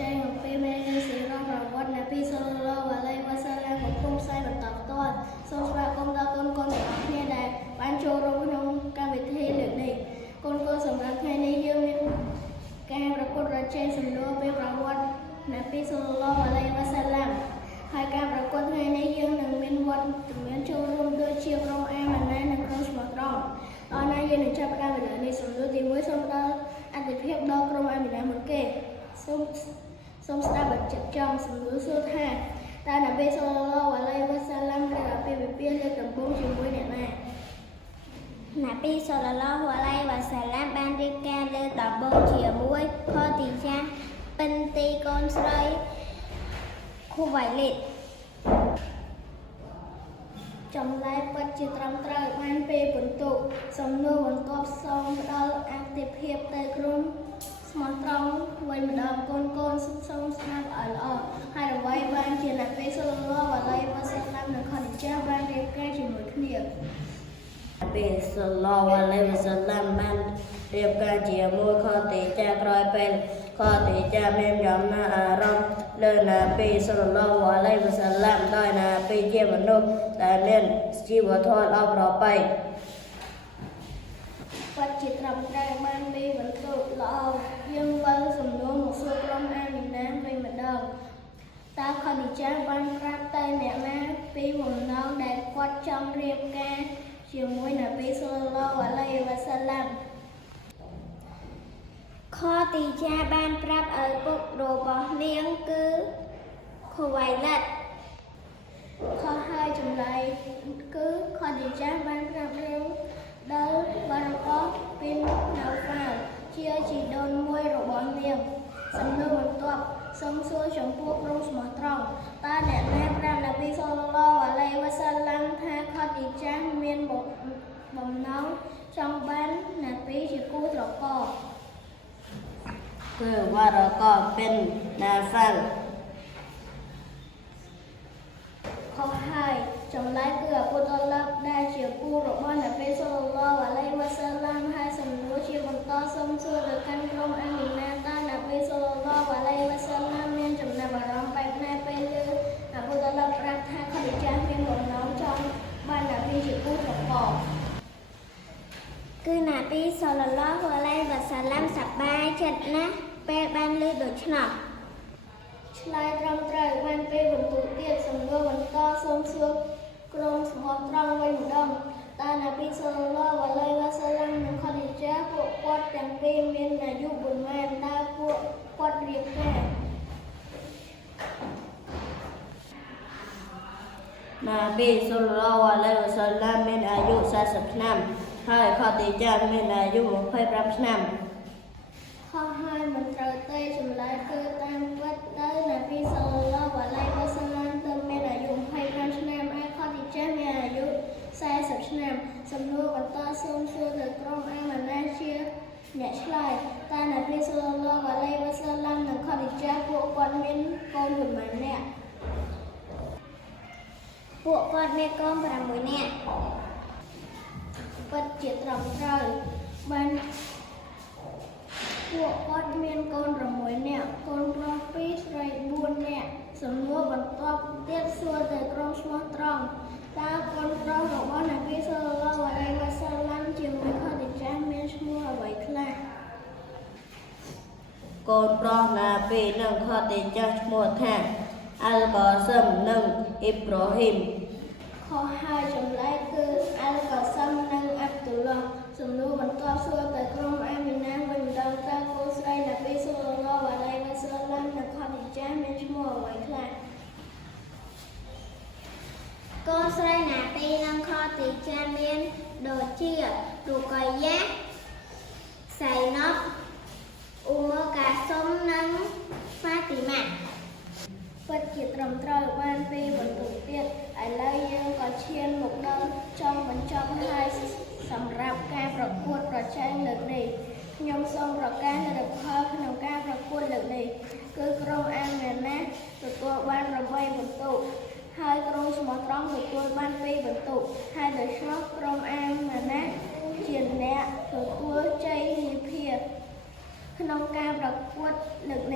ចែងអំពីមេរៀនសៀរ៉ាប្រវត្តិនៃពីសូឡូវ៉ាឡៃវ៉ាសាឡាមកំពុងផ្សាយបន្តផ្ទាល់សូមស្វាគមន៍ដល់កូនៗទាំងអស់គ្នាដែលបានចូលរួមក្នុងកម្មវិធីលើកនេះកូនៗសម្រាប់ថ្ងៃនេះយើងមានការប្រកួតប្រជែងសំណួរពីប្រវត្តិនៃពីសូឡូវ៉ាឡៃវ៉ាសាឡាមហើយការប្រកួតថ្ងៃនេះយើងនឹងមានវត្តមានចូលរួមដូចជាក្រុមអាម៉ាណានិងក្រុមស្មោះត្រង់ដល់ណាយើងនឹងចាប់ផ្ដើមវិញ្ញាណនេះសំណួរទី1សូមដល់អតិភិបដល់ក្រុមអាម៉ាណាមុនគេសូមស្ដាប់បញ្ជាក់ចំសំណួរសួរថាតើនប៊ីសល្លឡោះអាឡៃវ៉ាសាឡាមរៀបអាពាហ៍ពិពាហ៍លើកដំបូងជាមួយអ្នកណានប៊ីសល្លឡោះអាឡៃវ៉ាសាឡាមបានរៀបការលើកដំបូងជាមួយខឌីយ៉ាប៊ិនទីកូនស្រីខូវ៉ៃលីតចម្លើយពិតជាត្រឹមត្រូវបានពេលបន្ទុកសំណួរបន្ទាប់សូមផ្ដល់អតិភិបទៅក្រុមស្មោះត្រង់វិញម្ដងកូនសូមស្ដាប់ឲ្យល្អហើយអ្វីបានជានប៊ីសល្លឡោះអាឡៃវ៉ាសាឡាមនិងខឌីយ៉ាបានរៀបការជាមួយគ្នានប៊ីសល្លឡោះអាឡៃវ៉ាសាឡាមបានរៀបការជាមួយខឌីយ៉ាក្រោយពេលខឌីយ៉ាមានចំណាប់អារម្មណ៍លើនប៊ីសល្លឡោះអាឡៃវ៉ាសាឡាមដោយនប៊ីជាមនុស្សដែលមានជីវធម៌ល្អប្រពៃពិតជាត្រឹមត្រូវបានពេលបន្ទុកល្អយើងវិលសំណួរមកសួរក្រុមអាមីណាវិញម្ដងតើខឌីយ៉ាបានប្រាប់ទៅអ្នកណាពីបំណងដែលគាត់ចង់រៀបការជាមួយនប៊ីសល្លឡោះអាឡៃវ៉ាសាឡាមខឌីយ៉ាបានប្រាប់ឪពុករបស់នាងគឺខូវ៉ៃឡាត់ខុសហើយចម្លើយគឺខឌីយ៉ាបានប្រាប់រឿងដល់បារកោពីនណាហ្វាល់ជាជីដូនមួយរបស់នាងសំណួរបន្ទាប់សូមសួរចំពោះក្រុមស្មោះត្រង់តើអ្នកណាប្រាប់នប៊ីសល្លឡោះអាឡៃវ៉ាសាឡាមថាខឌីយ៉ាមានបំណងចង់បាននប៊ីជាគូត្រកកគឺវ៉ារកោប៊ិនណាហ្វាល់ខុសហើយចម្លើយគឺអប៊ូតាឡាប់ដែលជាគូរបស់នប៊ីសល្លឡោះអាឡៃវ៉ាសាឡាមហើយសំណួរជាបន្តសូមសួរទៅកាន់ក្រុមអាមីណាតើនប៊ីសល្លឡោះអាឡៃវ៉ាសាឡាមមានចំណាប់អារម្មណ៍បែបណាពេលឮអប៊ូតាឡាប់ប្រាប់ថាខឌីយ៉ាមានបំណងចង់បាននប៊ីជាគូត្រកកគឺនប៊ីសល្លឡោះអាឡៃវ៉ាសាឡាមសប្បាយចិត្តណាស់ពេលបានឮដូច្នោះឆ្លើយត្រឹមត្រូវបានពេលបន្ទូទៀតសំណួរបន្តសូមសួរក្រុមស្មោះត្រង់វិញម្ដងតើនប៊ីសល្លឡោះអាឡៃវ៉ាសាឡាមនិងខឌីយ៉ាពួកគាត់ទាំងពីរមានអាយុប៉ុន្មានតើពួកគាត់រៀបការនប៊ីសល្លឡោះអាឡៃវ៉ាសាឡាមមានអាយុ40ឆ្នាំហើយខឌីយ៉ាមានអាយុ25ឆ្នាំខុសហើយមិនត្រូវទេចម្លើយគឺតាមពិតទៅនប៊ីសល្លឡោះអាឡៃវ៉ាសាឡាមទើបមានអាយុ25ឆ្នាំហើយខឌីយ៉ាមានអាយុ40ឆ្នាំសំណួរបន្តសូមសួរទៅក្រុមអាម៉ាណាជាអ្នកឆ្លើយតើនប៊ីសល្លឡោះអាឡៃវ៉ាសាឡាមនិងខឌីយ៉ាពួកគាត់មានកូនប៉ុន្មាននាក់ពួកគាត់មានកូន6នាក់ពិតជាត្រឹមត្រូវបានពួកគាត់មានកូន6នាក់កូនប្រុស2ស្រី4នាក់សំណួរបន្ទាប់ទៀតសួរទៅក្រុមស្មោះត្រង់តើកូនប្រុសរបស់នប៊ីសល្លឡោះអាឡៃវ៉ាសាឡាមជាមួយខឌីយ៉ាមានឈ្មោះអ្វីខ្លះកូនប្រុសនប៊ីនិងខឌីយ៉ាឈ្មោះថាអាល់កសឹមនិងអ៊ីប្រូហ៊ីមខុសហើយចម្លើយគឺអាល់កសឹមនិងអាប់ឌុលឡោះសំណួរបន្ទាប់សួរទៅក្រុមអាមីណាវិញម្ដងតើកូនស្រីនប៊ីសល្លឡោះអាឡៃវ៉ាសាឡាមនិងខឌីយ៉ាមានឈ្មោះអ្វីខ្លះកូនស្រីណាទីនិងខឌីយ៉ាមានដូចជារូកាយ៉ាសៃណប់អ៊ូម៉ឺកាស៊ុមនិងហ្វាទីម៉ាពិតជាត្រឹមត្រូវបានពេលបន្ទុកទៀតឥឡូវយើងក៏ឈានមកដល់ចុងបញ្ចប់ហើយសម្រាប់ការប្រកួតប្រជែងលើកនេះខ្ញុំសូមប្រកាសលទ្ធផលក្នុងការប្រកួតលើកនេះគឺក្រុមអាម៉ាណាទទួលបាន8បន្ទុកហើយក្រុមស្មោះត្រង់ទទួលបាន2បន្ទុកហើយដូច្នោះក្រុមអាម៉ាណាជាអ្នកទទួលជ័យលាភីក្នុងការប្រកួតលើកនេះ